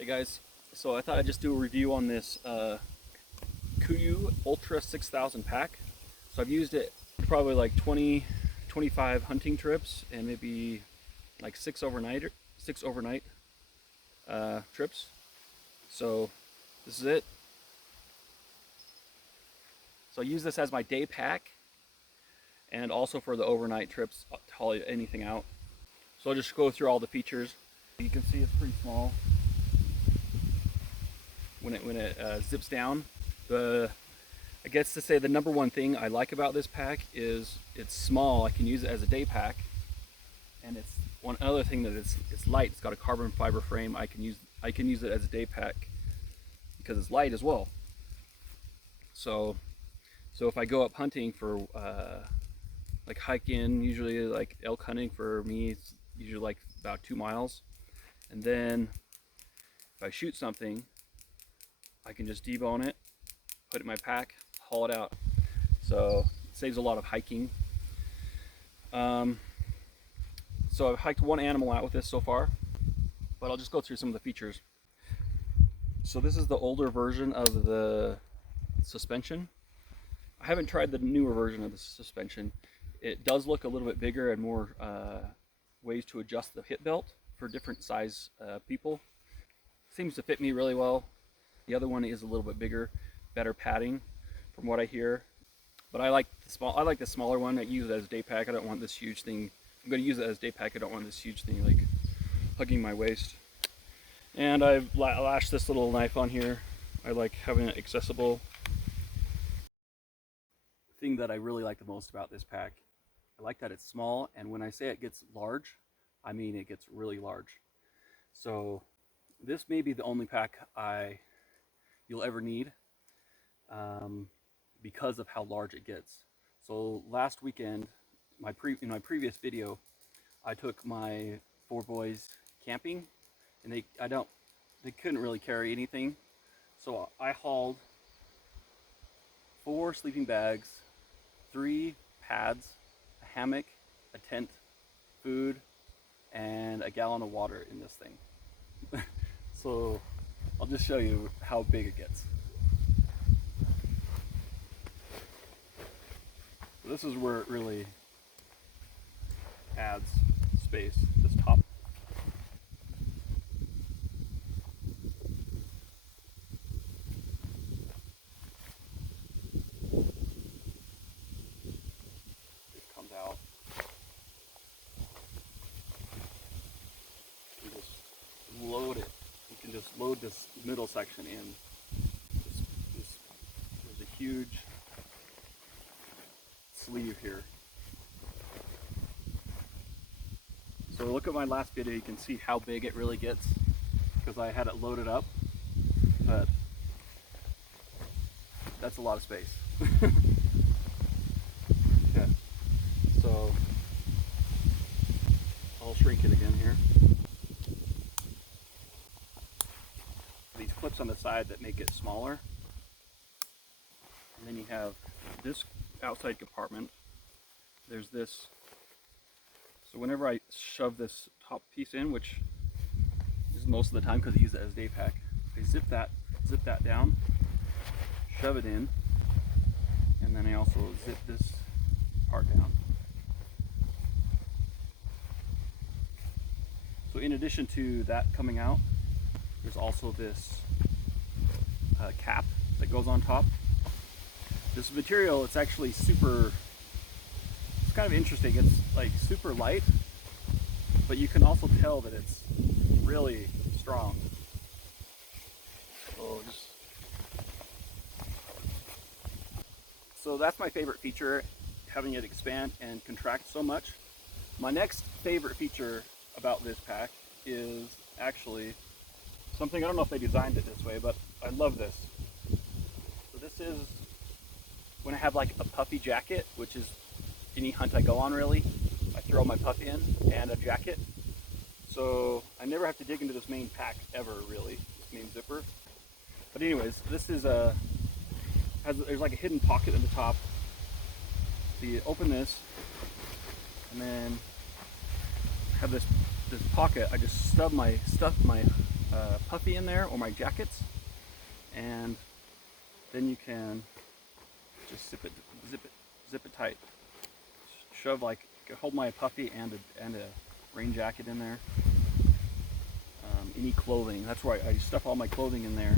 Hey guys, so I thought I'd just do a review on this KUIU Ultra 6000 pack. So I've used it probably like 25 hunting trips and maybe like six overnight trips. So this is it. So I use this as my day pack and also for the overnight trips to haul anything out. So I'll just go through all the features. You can see it's pretty small when it zips down. I guess to say the number one thing I like about this pack is it's small. I can use it as a day pack, and it's one other thing that it's light. It's got a carbon fiber frame. I can use it as a day pack because it's light as well. So if I go up hunting for like hiking, usually like elk hunting for me, it's usually like about 2 miles, and then if I shoot something, I can just debone it, put it in my pack, haul it out. So it saves a lot of hiking. So I've hiked one animal out with this so far, but I'll just go through some of the features. So this is the older version of the suspension. I haven't tried the newer version of the suspension. It does look a little bit bigger and more ways to adjust the hip belt for different size people. Seems to fit me really well. The other one is a little bit bigger, better padding from what I hear. But I like the smaller one. I use it as a day pack. I don't want this huge thing. I'm going to use it as a day pack. I don't want this huge thing like hugging my waist. And I've lashed this little knife on here. I like having it accessible. The thing that I really like the most about this pack, I like that it's small, and when I say it gets large, I mean it gets really large. So this may be the only pack you'll ever need because of how large it gets. So last weekend, in my previous video, I took my 4 boys camping, and they couldn't really carry anything. So I hauled 4 sleeping bags, 3 pads, a hammock, a tent, food, and a gallon of water in this thing. So I'll just show you how big it gets. This is where it really adds space, this top. It comes out. You just load it. You can just load this middle section in. There's a huge sleeve here. So look at my last video, you can see how big it really gets because I had it loaded up, but that's a lot of space. Okay, so I'll shrink it again here. These clips on the side that make it smaller, and then you have this outside compartment. There's this. So whenever I shove this top piece in, which is most of the time because I use it as a day pack, I zip that down, shove it in, and then I also zip this part down. So in addition to that coming out, there's also this cap that goes on top. This material, it's actually it's kind of interesting. It's like super light, but you can also tell that it's really strong. So that's my favorite feature, having it expand and contract so much. My next favorite feature about this pack is actually something, I don't know if they designed it this way, but I love this. So this is when I have like a puffy jacket, which is any hunt I go on really, I throw my puff in and a jacket. So I never have to dig into this main pack ever really, this main zipper. But anyways, this is there's like a hidden pocket in the top. So you open this and then have this pocket. I just stuff my puffy in there or my jackets, and then you can just zip it tight. Shove like hold my puffy and a rain jacket in there. Any clothing. That's why I stuff all my clothing in there.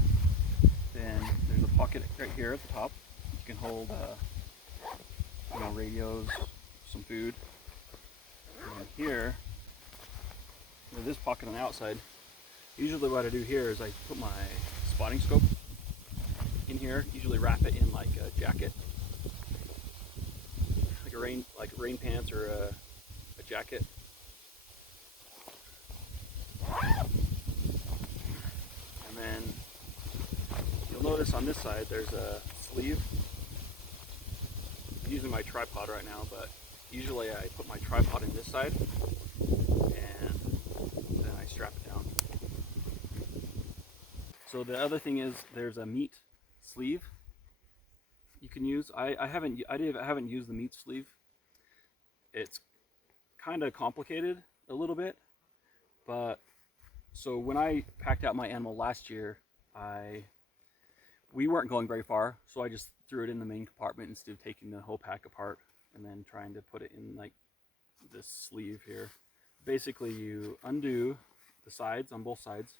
Then there's a pocket right here at the top. You can hold, radios, some food. And here, this pocket on the outside. Usually, what I do here is I put my spotting scope in here. Usually, wrap it in like a jacket, like rain pants or a jacket. And then you'll notice on this side there's a sleeve. I'm using my tripod right now, but usually I put my tripod in this side and then I strap it down. So the other thing is there's a meat sleeve you can use. I haven't used the meat sleeve. It's kind of complicated a little bit, but so when I packed out my animal last year, we weren't going very far, so I just threw it in the main compartment instead of taking the whole pack apart and then trying to put it in like this sleeve here. Basically, you undo the sides on both sides,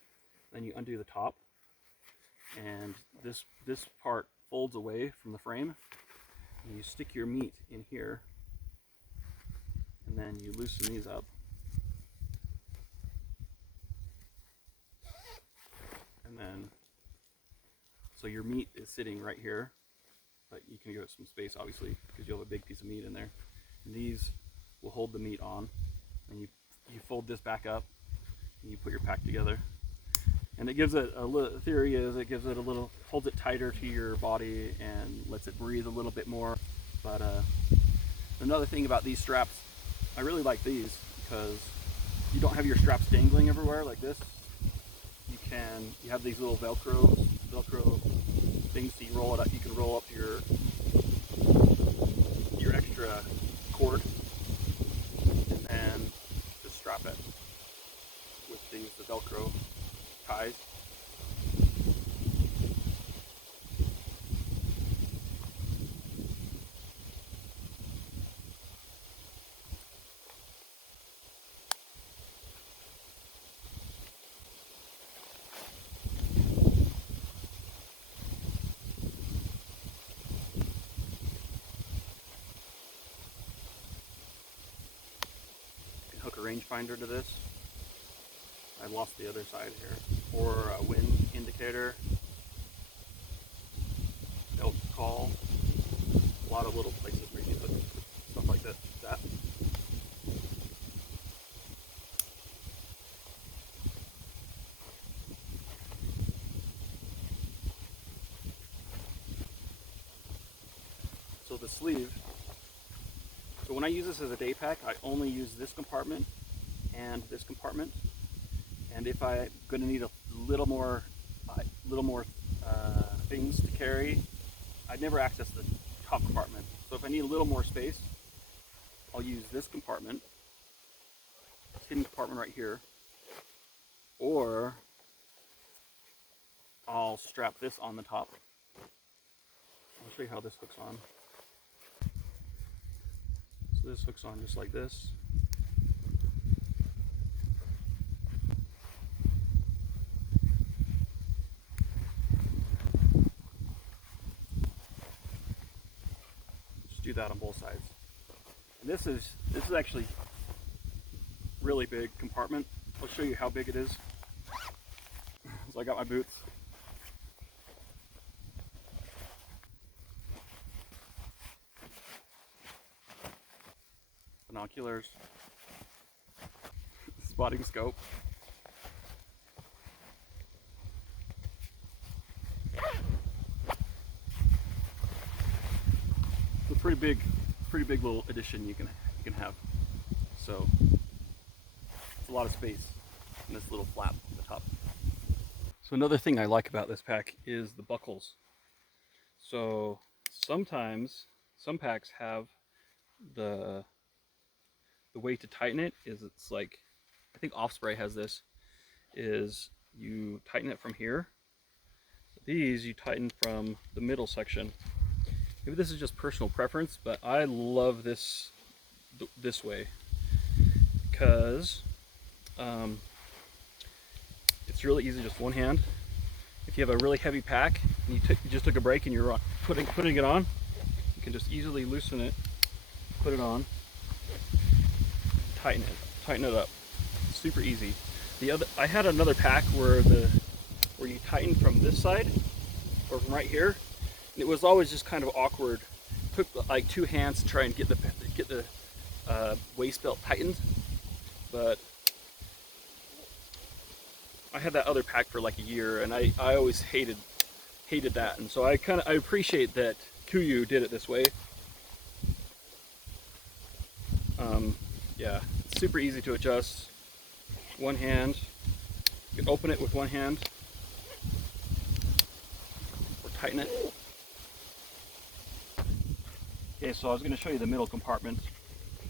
then you undo the top, and this part folds away from the frame, and you stick your meat in here, and then you loosen these up. And then, so your meat is sitting right here, but you can give it some space, obviously, because you'll have a big piece of meat in there. And these will hold the meat on, and you fold this back up, and you put your pack together. And it gives it the theory is it gives it holds it tighter to your body and lets it breathe a little bit more. But another thing about these straps, I really like these because you don't have your straps dangling everywhere like this. You have these little Velcro things, so you roll it up. You can roll up your extra cord and then just strap it with the Velcro ties. Hook a rangefinder to this. I lost the other side here. Or a wind indicator, elk call, a lot of little places where you can hook stuff like that. So the sleeve, so when I use this as a day pack, I only use this compartment and this compartment. And if I'm going to need a little more things to carry, I'd never access the top compartment. So if I need a little more space, I'll use this compartment, this hidden compartment right here, or I'll strap this on the top. I'll show you how this hooks on. So this hooks on just like this. Just do that on both sides. And this is actually really big compartment. I'll show you how big it is. So I got my boots. Binoculars. Spotting scope. It's a pretty big little addition you can have. So it's a lot of space in this little flap at the top. So another thing I like about this pack is the buckles. So sometimes some packs have the way to tighten it is it's like, I think Offspray has this, is you tighten it from here. These you tighten from the middle section. Maybe this is just personal preference, but I love this way because it's really easy, just one hand. If you have a really heavy pack and you just took a break and you're putting it on, you can just easily loosen it, put it on, tighten it up. Super easy. I had another pack where you tighten from this side or from right here, and it was always just kind of awkward. It took like 2 hands to try and get the waist belt tightened, but I had that other pack for like a year, and I always hated that, and so I appreciate that KUIU did it this way. Yeah, it's super easy to adjust. One hand, you can open it with one hand, or tighten it. Okay, so I was going to show you the middle compartment.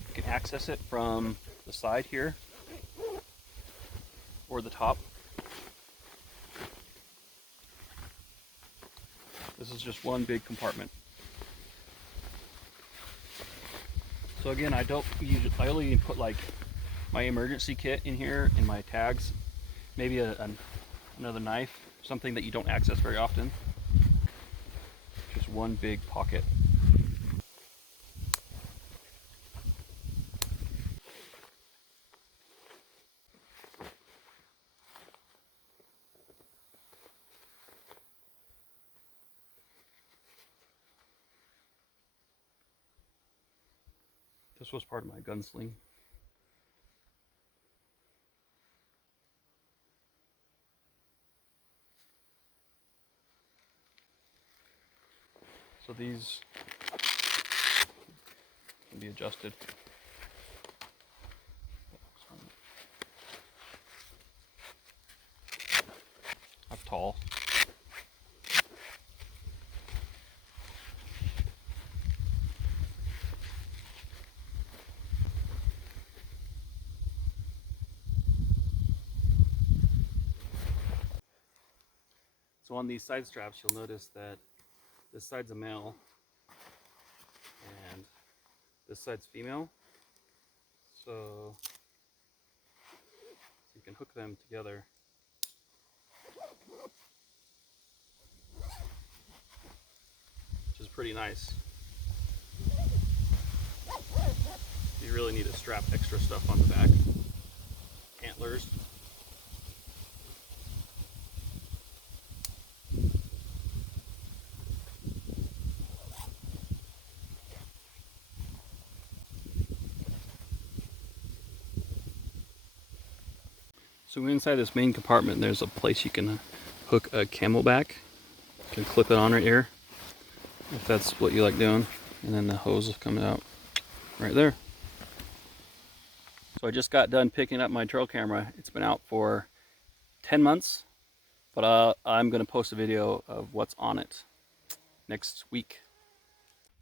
You can access it from the side here, or the top. This is just one big compartment. So again, I only put like my emergency kit in here and my tags, maybe another knife, something that you don't access very often. Just one big pocket. This was part of my gunsling. So these can be adjusted. Up tall. So on these side straps, you'll notice that this side's a male and this side's female. So you can hook them together. Which is pretty nice. You really need to strap extra stuff on the back. Antlers. So inside this main compartment, there's a place you can hook a camelback. You can clip it on right here, if that's what you like doing. And then the hose will come out right there. So I just got done picking up my trail camera. It's been out for 10 months, but I'm gonna post a video of what's on it next week.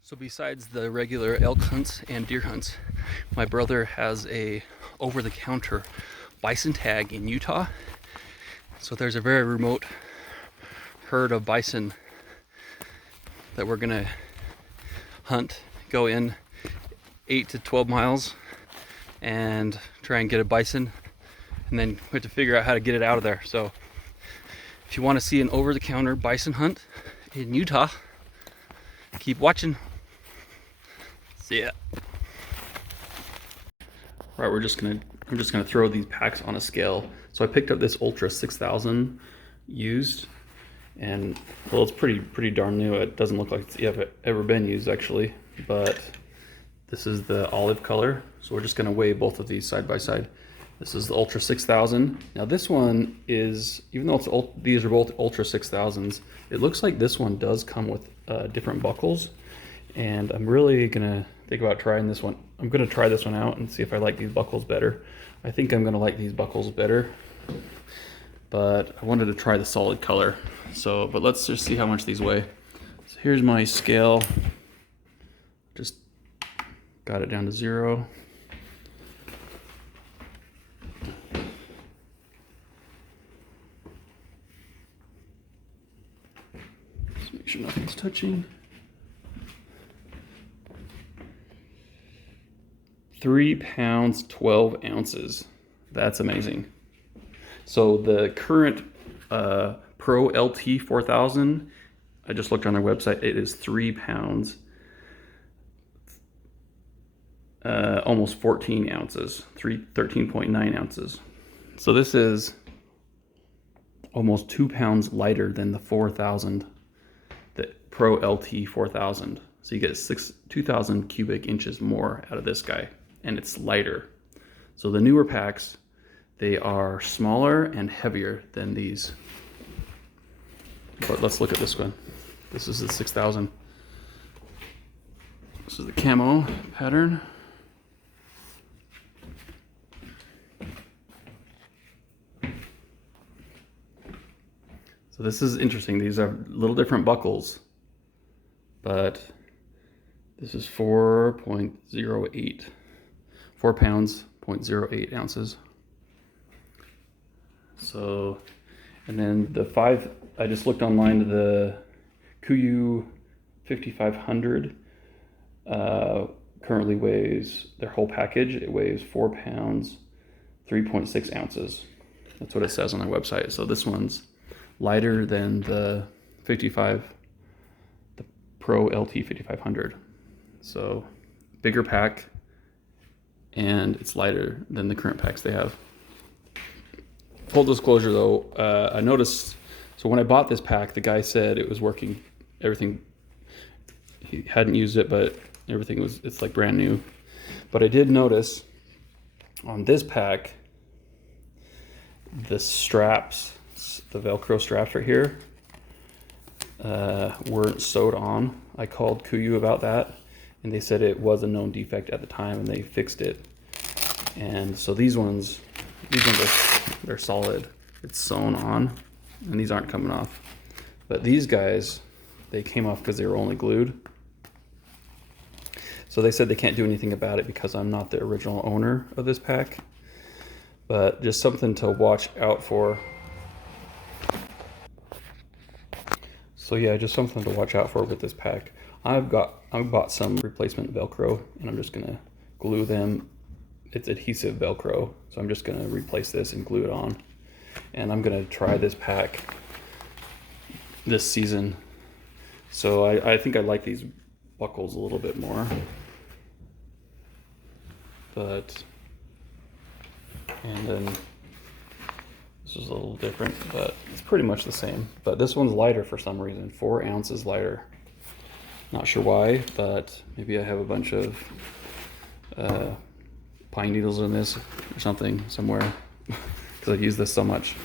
So besides the regular elk hunts and deer hunts, my brother has a over-the-counter bison tag in Utah. So there's a very remote herd of bison that we're gonna hunt, go in 8 to 12 miles and try and get a bison, and then we have to figure out how to get it out of there. So if you want to see an over-the-counter bison hunt in Utah, keep watching. See ya. Right, I'm just gonna throw these packs on a scale. So I picked up this Ultra 6000 used, and well, it's pretty darn new. It doesn't look like it's ever been used actually, but this is the olive color. So we're just gonna weigh both of these side by side. This is the Ultra 6000. Now this one is, even though these are both Ultra 6000s, it looks like this one does come with different buckles, and I'm really gonna think about trying this one. I'm gonna try this one out and see if I like these buckles better. I think I'm gonna like these buckles better, but I wanted to try the solid color. So, but let's just see how much these weigh. So here's my scale. Just got it down to 0. Just make sure nothing's touching. 3 pounds, 12 ounces. That's amazing. So the current Pro LT 4000, I just looked on their website, it is 3 pounds, almost 14 ounces, 13.9 ounces. So this is almost 2 pounds lighter than the 4000, the Pro LT 4000. So you get 2,000 cubic inches more out of this guy, and it's lighter. So the newer packs, they are smaller and heavier than these. But let's look at this one. This is the 6000. This is the camo pattern. So this is interesting. These are little different buckles, but this is 4.08, 4 pounds, 0.08 ounces. So, and then the 5, I just looked online to the KUIU 5500, currently weighs, their whole package, it weighs 4 pounds, 3.6 ounces. That's what it says on their website. So this one's lighter than the the Pro LT 5500. So bigger pack, and it's lighter than the current packs they have. Full disclosure though, I noticed, so when I bought this pack, the guy said it was working, everything, he hadn't used it, but everything was, it's like brand new. But I did notice on this pack, the straps, the Velcro straps right here, weren't sewed on. I called KUIU about that, and they said it was a known defect at the time, and they fixed it. And so these ones they're solid. It's sewn on, and these aren't coming off. But these guys, they came off because they were only glued. So they said they can't do anything about it because I'm not the original owner of this pack. But just something to watch out for. So yeah, just something to watch out for with this pack. I've bought some replacement Velcro, and I'm just gonna glue them. It's adhesive Velcro, so I'm just gonna replace this and glue it on. And I'm gonna try this pack this season. So I think I like these buckles a little bit more. But, and then this is a little different, but it's pretty much the same. But this one's lighter for some reason, 4 ounces lighter. Not sure why, but maybe I have a bunch of pine needles in this or something somewhere because I've used this so much.